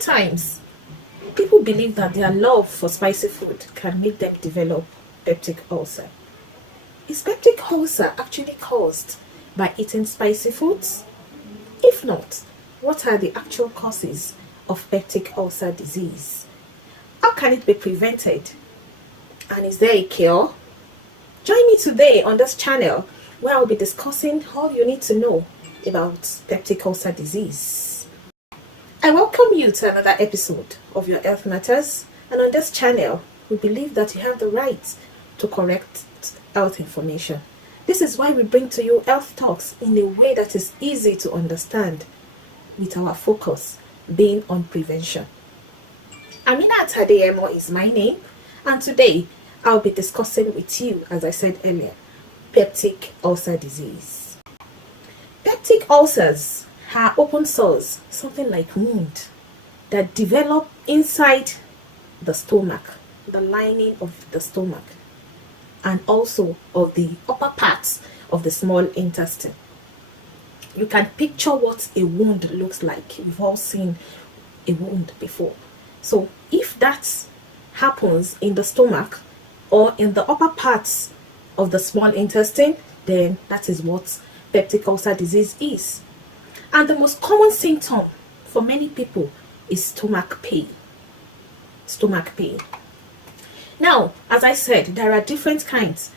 sometimes people believe that their love for spicy food can make them develop peptic ulcer. Is peptic ulcer actually caused by eating spicy foods? If not, what are the actual causes of peptic ulcer disease? How can it be prevented? And is there a cure? Join me today on this channel where I'll be discussing all you need to know about peptic ulcer disease. I welcome you to another episode of Your Health Matters, and on this channel we believe that you have the right to correct health information. This is why we bring to you health talks in a way that is easy to understand, with our focus being on prevention. Amina Tadeyemo is my name, and today I'll be discussing with you, as I said earlier, peptic ulcer disease. Peptic ulcers are open sores, something like wound, that develop inside the stomach, the lining of the stomach, and also of the upper parts of the small intestine. You can picture what a wound looks like. We've all seen a wound before. So if that happens in the stomach or in the upper parts of the small intestine, then that is what peptic ulcer disease is. And the most common symptom for many people is stomach pain. Stomach pain. Now, as I said, there are different kinds,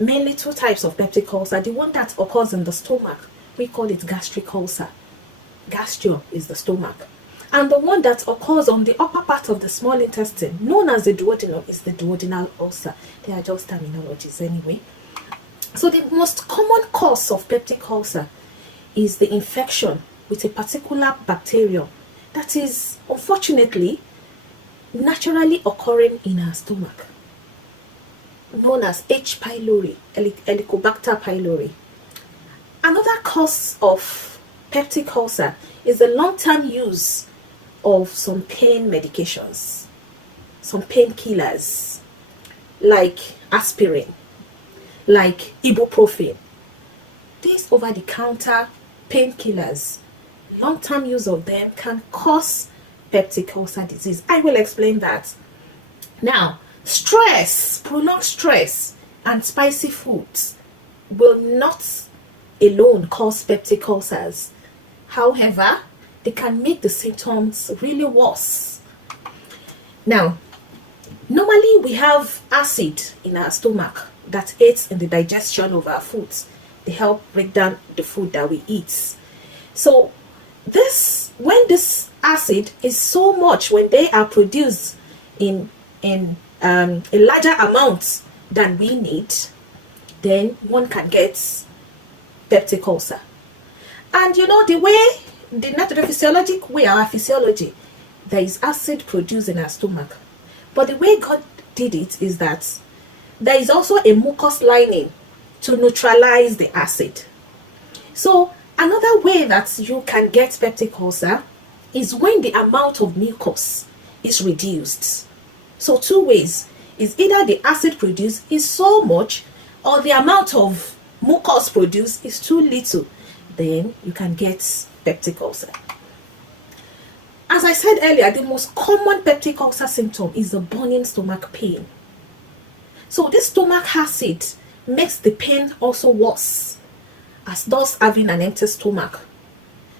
mainly two types of peptic ulcer. The one that occurs in the stomach, we call it gastric ulcer. Gastro is the stomach. And the one that occurs on the upper part of the small intestine, known as the duodenum, is the duodenal ulcer. They are just terminologies anyway. So the most common cause of peptic ulcer is the infection with a particular bacterium that is unfortunately naturally occurring in our stomach, known as H. pylori, Helicobacter pylori. Another cause of peptic ulcer is the long-term use of some pain medications, some painkillers like aspirin, like ibuprofen. These over-the-counter painkillers, long-term use of them can cause peptic ulcer disease. I will explain that. Now, stress, prolonged stress, and spicy foods will not alone cause peptic ulcers. However, they can make the symptoms really worse. Now, normally we have acid in our stomach that aids in the digestion of our foods. They help break down the food that we eat. So when this acid is so much, when they are produced in a larger amount than we need, then one can get peptic ulcer. And you know, the natural physiologic way, our physiology, there is acid produced in our stomach. But the way God did it is that there is also a mucus lining to neutralize the acid. So another way that you can get peptic ulcer is when the amount of mucus is reduced. So two ways: is either the acid produced is so much, or the amount of mucus produced is too little. Then you can get peptic ulcer. As I said earlier, the most common peptic ulcer symptom is the burning stomach pain. So this stomach acid makes the pain also worse, as does having an empty stomach.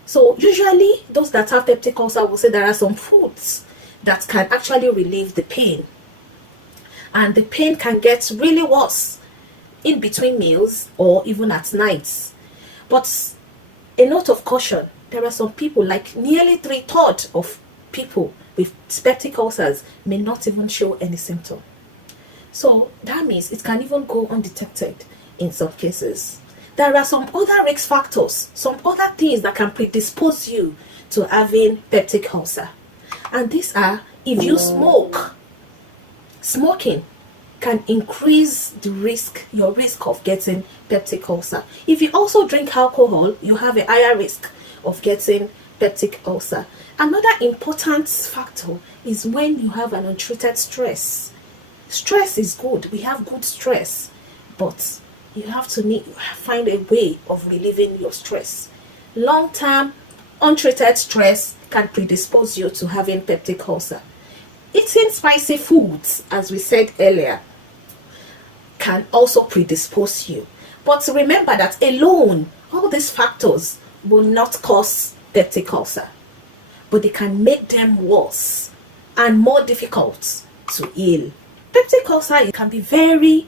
So usually those that have peptic ulcer will say there are some foods that can actually relieve the pain, and the pain can get really worse in between meals or even at nights. But a note of caution: there are some people, like nearly 3/3 of people with peptic ulcers, may not even show any symptom. So that means it can even go undetected in some cases. There are some other risk factors, some other things that can predispose you to having peptic ulcer. And these are: if you smoke, smoking can increase the risk, your risk of getting peptic ulcer. If you also drink alcohol, you have a higher risk of getting peptic ulcer. Another important factor is when you have an untreated stress. Stress is good. We have good stress, but you have to find a way of relieving your stress. Long-term untreated stress can predispose you to having peptic ulcer. Eating spicy foods, as we said earlier, can also predispose you. But remember that alone, all these factors will not cause peptic ulcer, but they can make them worse and more difficult to heal. Peptic ulcer can be very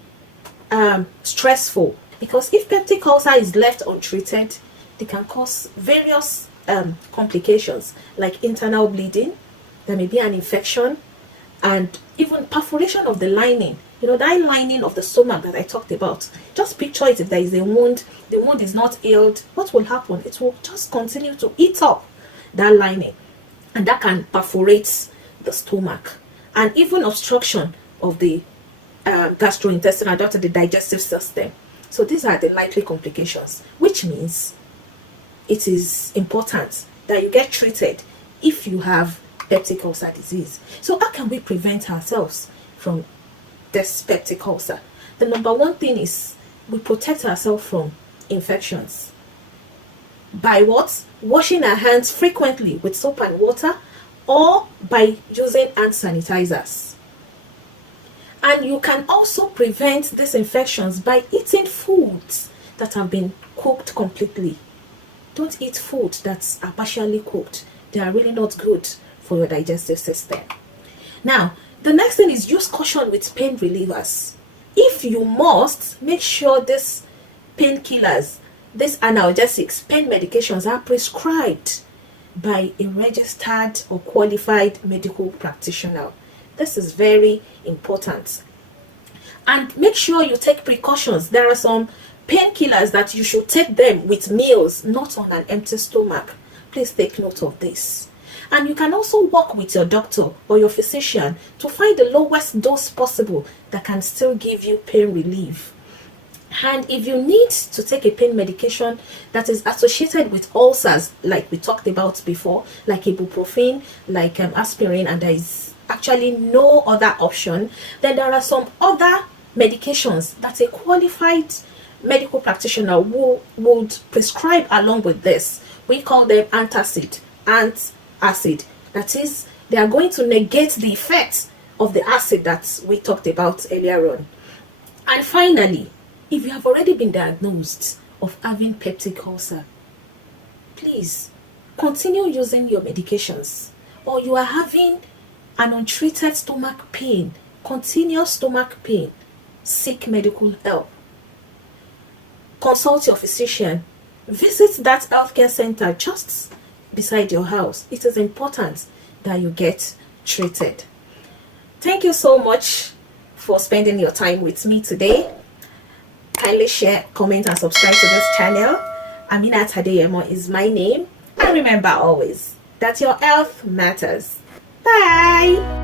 stressful, because if peptic ulcer is left untreated, they can cause various complications like internal bleeding. There may be an infection and even perforation of the lining. You know, that lining of the stomach that I talked about. Just picture it. If there is a wound, the wound is not healed, what will happen? It will just continue to eat up that lining, and that can perforate the stomach, and even obstruction of the gastrointestinal duct, the digestive system. So these are the likely complications, which means it is important that you get treated if you have peptic ulcer disease. So how can we prevent ourselves from this peptic ulcer? The number one thing is we protect ourselves from infections. By what? Washing our hands frequently with soap and water, or by using hand sanitizers. And you can also prevent these infections by eating foods that have been cooked completely. Don't eat food that's partially cooked. They are really not good for your digestive system. Now, the next thing is use caution with pain relievers. If you must, make sure these painkillers, these analgesics, pain medications are prescribed by a registered or qualified medical practitioner. This is very important. And make sure you take precautions. There are some painkillers that you should take them with meals, not on an empty stomach. Please take note of this. And you can also work with your doctor or your physician to find the lowest dose possible that can still give you pain relief. And if you need to take a pain medication that is associated with ulcers, like we talked about before, like ibuprofen, like aspirin, and there is actually no other option, then there are some other medications that a qualified medical practitioner would prescribe along with this. We call them antacid, antacid. That is, they are going to negate the effects of the acid that we talked about earlier on. And finally, if you have already been diagnosed of having peptic ulcer, please continue using your medications. Or you are having an untreated stomach pain, continuous stomach pain, seek medical help. Consult your physician. Visit that healthcare center just beside your house. It is important that you get treated. Thank you so much for spending your time with me today. Kindly share, comment, and subscribe to this channel. Aminat Adeyemo is my name. And remember always that your health matters. Bye.